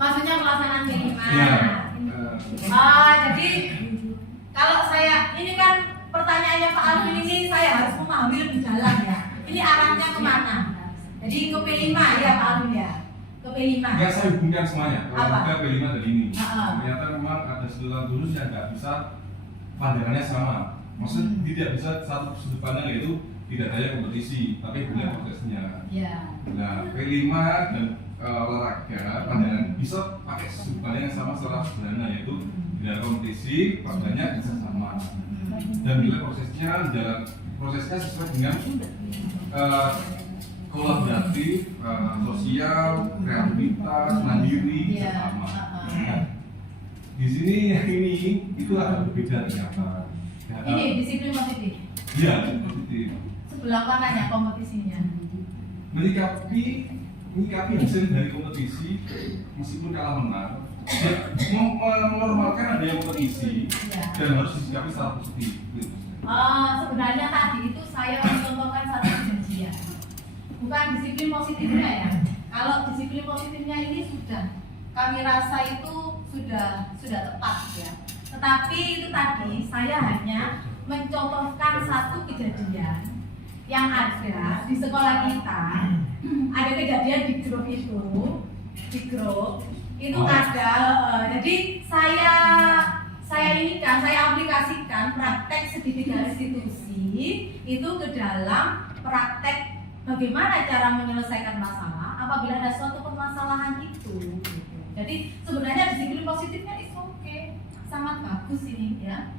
Maksudnya pelaksanaan minimal. Iya. Jadi kalau saya ini kan pertanyaannya Pak Alvin ini saya harus memahami lebih dalam ya. Ini arahnya kemana? Jadi ke P5 ya Pak Alvin ya. Ke P5. Enggak saya hubungkan semuanya. Olahraga P5 dari ini. Ternyata memang ada sudut lurus yang nggak bisa pandangannya sama. Maksud tidak bisa satu sudut pandang yaitu tidak hanya kompetisi, tapi punya prosesnya. Iya. Nah P5 dan olahraga pandangan bisa pakai sudut pandang yang sama secara sederhana yaitu tidak kompetisi, pandangannya bisa sama. Dan bila prosesnya sesuai dengan kolaboratif, sosial, kreativitas, mandiri bisa sama. Nah, di sini yang ini itu agak berbeda ternyata. Ini disiplin positif. Iya, positif. Sebelah mananya kompetisinya? Menyikapi hasil dari kompetisi meskipun kalah menang, menormalkan ada yang kompetisi dan harus disikapi secara positif. Sebenarnya tadi itu saya mencontohkan satu kejadian, bukan disiplin positifnya ya. Kalau disiplin positifnya ini sudah kami rasa itu sudah tepat ya. Tetapi itu tadi saya hanya mencontohkan satu kejadian yang ada di sekolah kita. Ada kejadian di grup itu ada. Jadi saya ini kan saya aplikasikan praktek segitiga restitusi itu ke dalam praktek bagaimana cara menyelesaikan masalah apabila ada suatu permasalahan itu. Jadi sebenarnya disiplin positifnya itu oke, sangat bagus ini ya.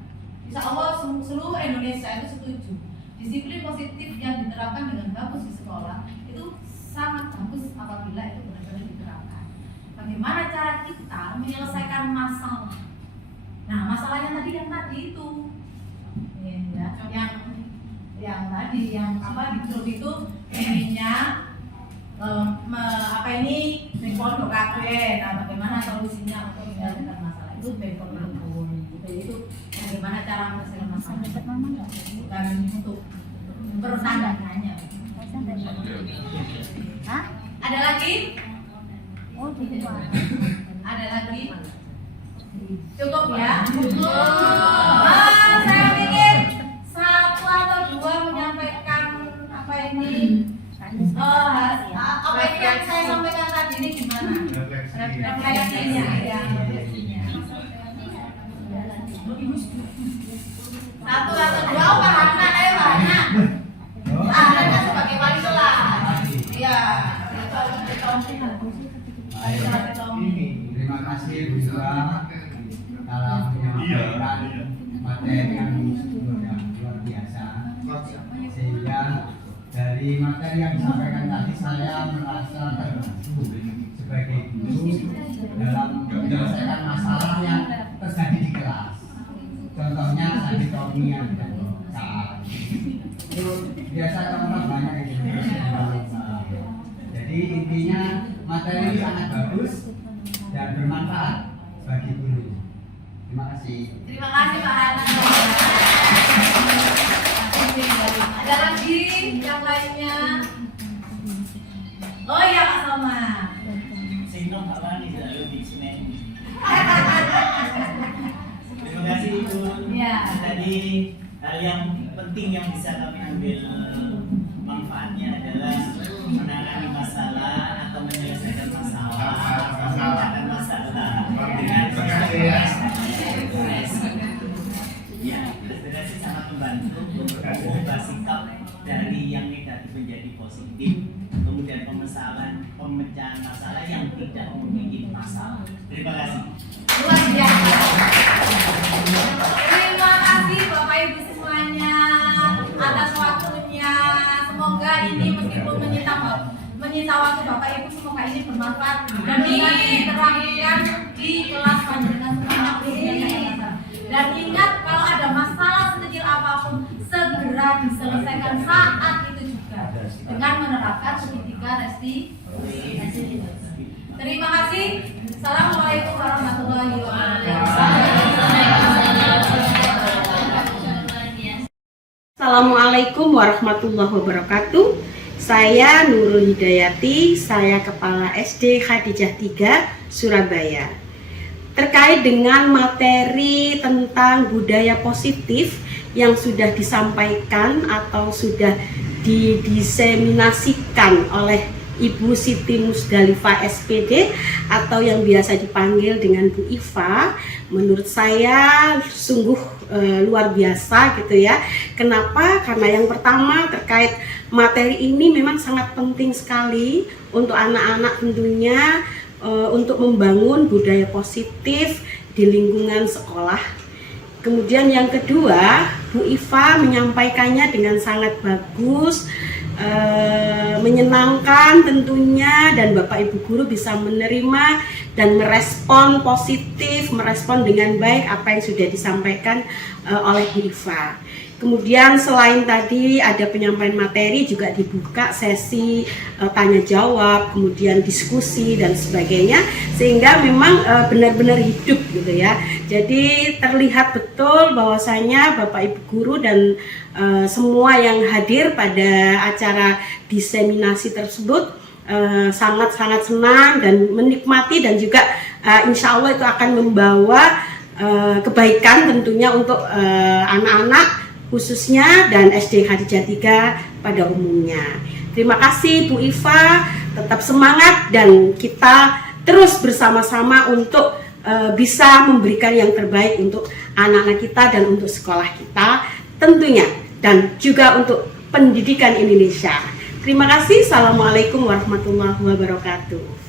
Insya Allah seluruh Indonesia itu setuju. Disiplin positif yang diterapkan dengan bagus di sekolah itu sangat bagus apabila itu benar-benar diterapkan. Bagaimana cara kita menyelesaikan masalah? Nah, masalahnya tadi itu, ya, yang tadi yang apa di grup itu intinya di pondok kabeh. Nah, bagaimana solusinya untuk menyelesaikan masalah itu itu bagaimana cara menyelesaikan masalah bukan untuk bertandanya. Ada lagi? Ada lagi? Cukup ya? Saya ingin satu atau dua menyampaikan apa ini yang saya sampaikan tadi ini gimana? Refleksinya ya. Satu atau dua, Pak Hana, ayo Pak Hana. Anda sebagai wali kelas. Iya. Terima kasih Bu Sura dalam menyampaikan materi yang luar biasa. Sehingga dari materi yang disampaikan tadi saya merasa terbantu sebagai guru dalam menyelesaikan masalah yang terjadi di kelas. Contohnya tadi Tommy yang biasa contoh banyak gitu. Jadi intinya materi ini sangat bagus dan bermanfaat bagi guru. Terima kasih. Terima kasih Pak Hana. Ada lagi yang lainnya? Oh iya Pak Soma. Sehingga Pak Wani tidak lebih semen. Terima kasih Ibu. Ya. Tadi hal yang penting yang bisa kami ambil manfaatnya adalah menangani masalah atau menyelesaikan masalah, memecahkan masalah dengan ya, aspirasi sangat membantu untuk mengubah sikap dari yang negatif menjadi positif. Kemudian pemecahan masalah yang tidak memiliki masalah. Terima kasih. Luar biasa. Terima kasih Bapak Ibu semuanya atas waktunya. Semoga ini meskipun menyita waktu Bapak Ibu, semoga ini bermanfaat dan diterapkan di kelas panjenengan semua. Dan ingat, kalau ada masalah sekecil apapun segera diselesaikan saat itu juga dengan menerapkan segitiga restitusi. Terima kasih. Assalamualaikum warahmatullahi wabarakatuh. Assalamualaikum warahmatullahi wabarakatuh. Saya Nurul Hidayati, saya Kepala SD Khadijah 3, Surabaya. Terkait dengan materi tentang budaya positif yang sudah disampaikan atau sudah didiseminasikan oleh Ibu Siti Musdalifah SPD atau yang biasa dipanggil dengan Bu Iva, menurut saya sungguh luar biasa gitu ya. Kenapa? Karena yang pertama terkait materi ini memang sangat penting sekali untuk anak-anak tentunya, untuk membangun budaya positif di lingkungan sekolah. Kemudian yang kedua, Bu Iva menyampaikannya dengan sangat bagus, menyenangkan tentunya, dan Bapak Ibu guru bisa menerima dan merespon positif, merespon dengan baik apa yang sudah disampaikan oleh Bu Iva. Kemudian selain tadi ada penyampaian materi, juga dibuka sesi tanya jawab, kemudian diskusi dan sebagainya, sehingga memang benar-benar hidup gitu ya. Jadi terlihat betul bahwasanya Bapak Ibu guru dan semua yang hadir pada acara diseminasi tersebut sangat-sangat senang dan menikmati, dan juga insya Allah itu akan membawa kebaikan tentunya untuk anak-anak khususnya dan SD Khadijah 3 pada umumnya. Terima kasih Bu Iva, tetap semangat dan kita terus bersama-sama untuk bisa memberikan yang terbaik untuk anak-anak kita dan untuk sekolah kita tentunya, dan juga untuk pendidikan Indonesia. Terima kasih. Assalamualaikum warahmatullahi wabarakatuh.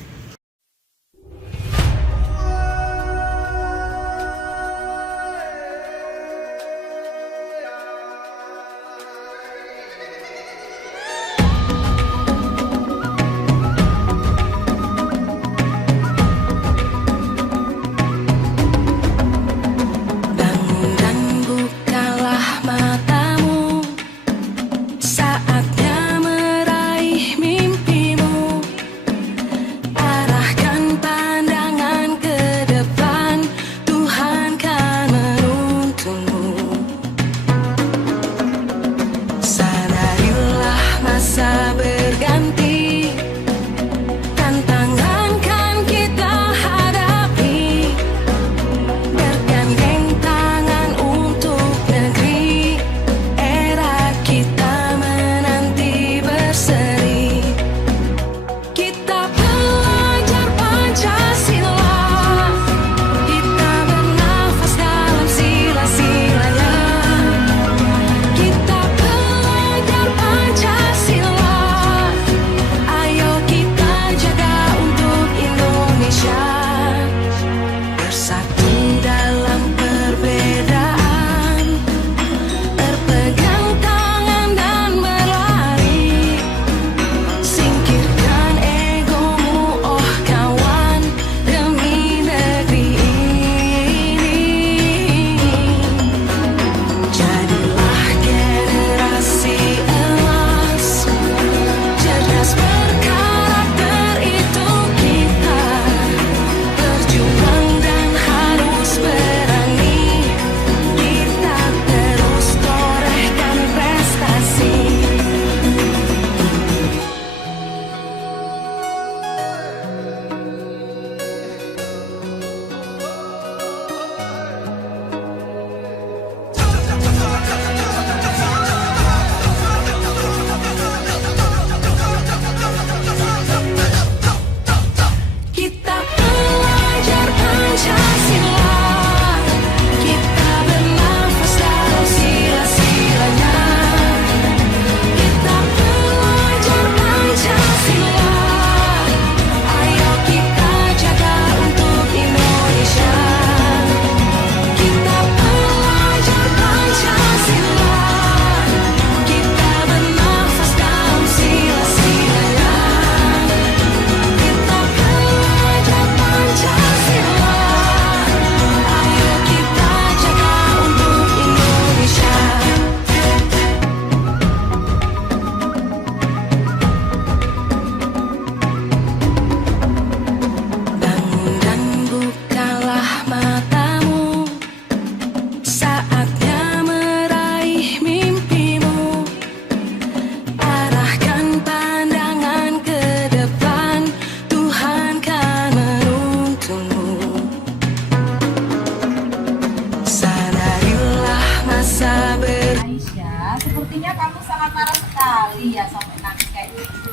jangan marah sekali ya sampai nangis kayak gitu.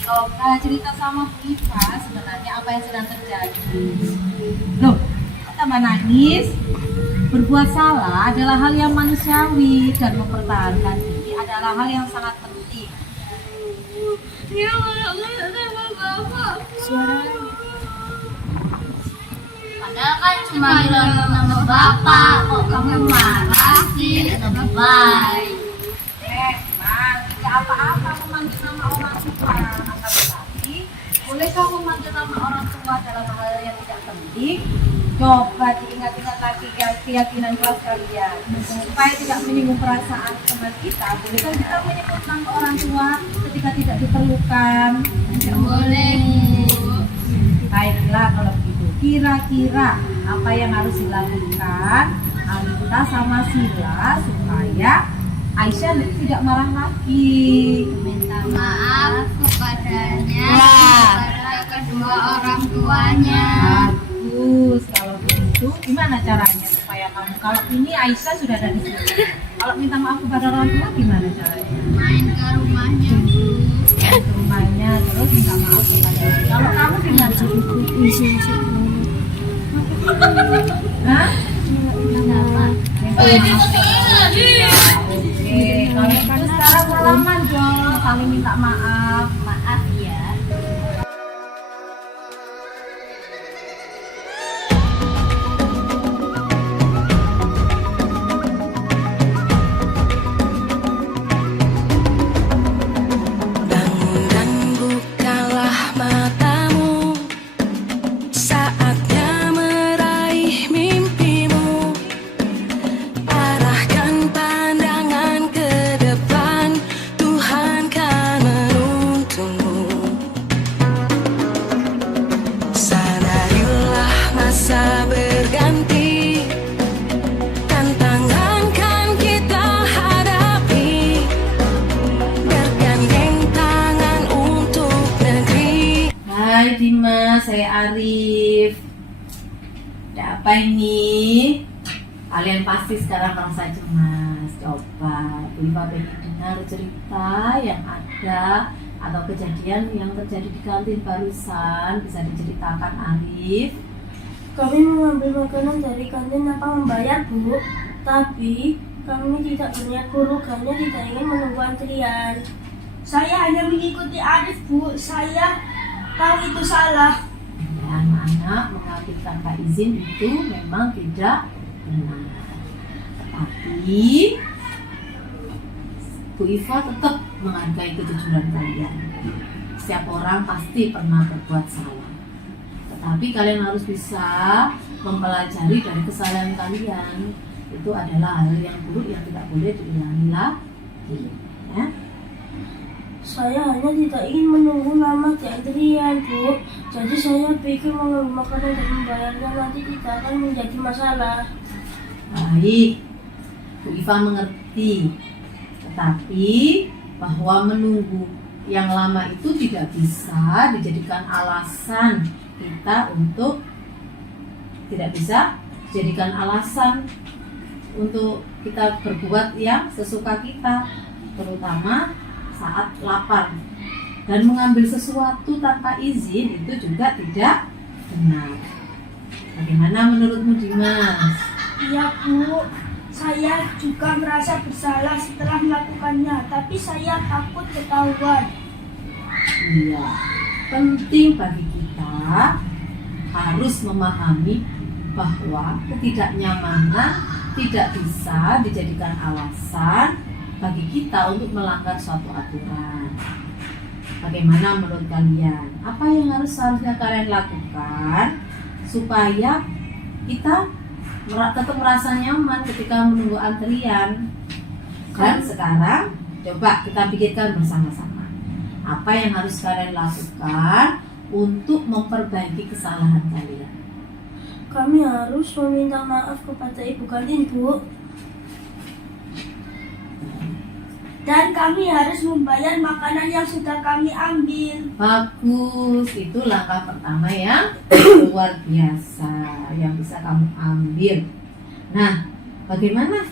Coba cerita sama Bu Iva sebenarnya apa yang sedang terjadi. Loh, kok tambah nangis? Berbuat salah adalah hal yang manusiawi dan mempertahankan diri adalah hal yang sangat penting. Padahal kan cuma bilang nama bapak, kok kamu marah sih, lebih baik. Memang tidak apa-apa memanggil nama orang tua, akan tetapi bolehkah memanggil nama orang tua dalam hal yang tidak penting? Coba diingat-ingat lagi keyakinan kelas kalian supaya tidak menyinggung perasaan teman kita. Bolehkah kita menyebut nama orang tua ketika tidak diperlukan? Tidak boleh. Baiklah kalau begitu. Kira-kira apa yang harus dilakukan Alita sama Sila supaya Aisyah tidak marah lagi? Minta maaf kepadanya, kepada kedua orang tuanya. Bagus, kalau begitu gimana caranya supaya kamu, kalau ini Aisyah sudah ada di sini, kalau minta maaf kepada orang tua gimana caranya? Main ke rumahnya, Bu. Ke rumahnya terus minta maaf kepada. Kalau kamu gimana? Hah? Oke, kalau kan sekarang salaman dong, saling minta maaf. Maaf ya. Bangun dan bukalah matamu, saatnya meraih mimpimu. Arahkan pandangan ke depan, Tuhan kan menuntunmu. Sadarilah masa berganti, tantangan kan kita hadapi, bergandeng tangan untuk negeri. Hai Dimas, saya Arif. Ada apa ini? Kalian pasti sekarang merasa cemas. Coba Bu Iva pengen dengar cerita yang ada atau kejadian yang terjadi di kantin barusan. Bisa diceritakan Arif? Kami mengambil makanan dari kantin tanpa membayar, Bu. Tapi kami tidak berniat buruk, hanya tidak ingin menunggu antrian. Saya hanya mengikuti Arif, Bu. Saya tahu itu salah. Ya, anak-anak mengambil tanpa izin itu memang tidak benar. Tetapi Bu Iva tetap menghargai kejujuran kalian. Setiap orang pasti pernah berbuat salah. Tetapi kalian harus bisa mempelajari dari kesalahan kalian. Itu adalah hal yang buruk yang tidak boleh diulangi lagi. Ya. Saya hanya tidak ingin menunggu lama di antrian, Bu. Jadi saya pikir mengambil makanan dan membayarnya nanti tidak akan menjadi masalah. Baik, Bu Iva mengerti. Tetapi bahwa menunggu yang lama itu tidak bisa dijadikan alasan kita untuk kita berbuat yang sesuka kita, terutama saat lapar. Dan mengambil sesuatu tanpa izin itu juga tidak benar. Bagaimana menurutmu Dimas? Iya, Bu. Saya juga merasa bersalah setelah melakukannya, tapi saya takut ketahuan. Iya, penting bagi kita harus memahami bahwa ketidaknyamanan tidak bisa dijadikan alasan bagi kita untuk melanggar suatu aturan. Bagaimana menurut kalian? Apa yang seharusnya kalian lakukan supaya kita tetap merasa nyaman ketika menunggu antrian? Dan sekarang coba kita pikirkan bersama-sama. Apa yang harus kalian lakukan untuk memperbaiki kesalahan kalian? Kami harus meminta maaf kepada ibu kantin, Bu. Dan kami harus membayar makanan yang sudah kami ambil. Bagus, itu langkah pertama yang luar biasa yang bisa kamu ambil. Nah, bagaimana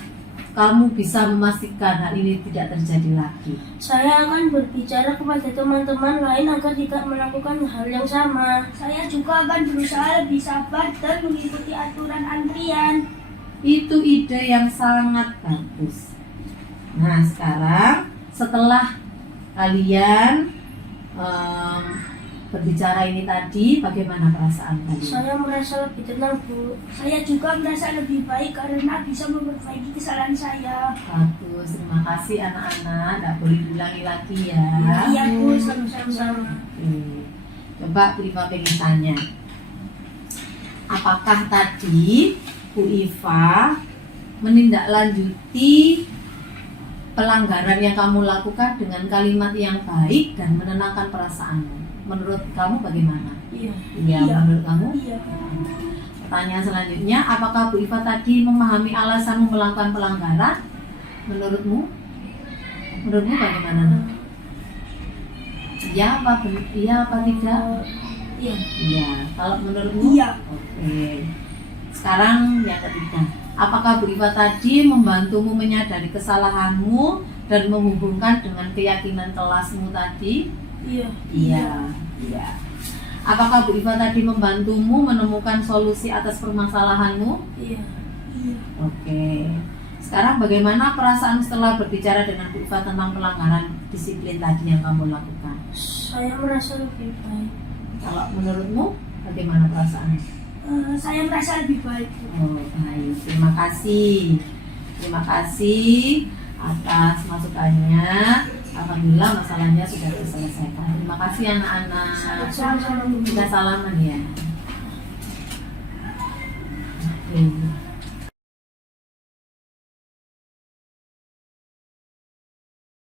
kamu bisa memastikan hal ini tidak terjadi lagi? Saya akan berbicara kepada teman-teman lain agar tidak melakukan hal yang sama. Saya juga akan berusaha lebih sabar dan mengikuti aturan antrian. Itu ide yang sangat bagus. Nah, sekarang setelah kalian berbicara ini tadi, bagaimana perasaan kalian? Saya merasa lebih tenang, Bu. Saya juga merasa lebih baik karena bisa memperbaiki kesalahan saya. Bagus, terima kasih anak-anak. Tidak boleh diulangi lagi ya. Iya, Bu, sama-sama. Oke. Coba Bu Iva pengen tanya, apakah tadi Bu Iva menindaklanjuti pelanggaran yang kamu lakukan dengan kalimat yang baik dan menenangkan perasaanmu? Menurut kamu bagaimana? Iya. Iya, menurut kamu? Iya. Pertanyaan selanjutnya, apakah Bu Iva tadi memahami alasanmu melakukan pelanggaran? Menurutmu? Menurutmu bagaimana? Iya apa tidak? Iya. Iya. Kalau menurutmu? Iya. Oke. Sekarang yang ketiga, apakah Bu Iva tadi membantumu menyadari kesalahanmu dan menghubungkan dengan keyakinan kelasmu tadi? Iya. Iya. Apakah Bu Iva tadi membantumu menemukan solusi atas permasalahanmu? Iya. Oke. Sekarang bagaimana perasaan setelah berbicara dengan Bu Iva tentang pelanggaran disiplin tadi yang kamu lakukan? Saya merasa lebih baik. Kalau menurutmu bagaimana perasaanmu? Saya merasa lebih baik. Oh, baik. Terima kasih. Terima kasih atas masukannya. Alhamdulillah masalahnya sudah terselesaikan. Terima kasih anak-anak. Sama-sama. Kita salaman ya. Oke.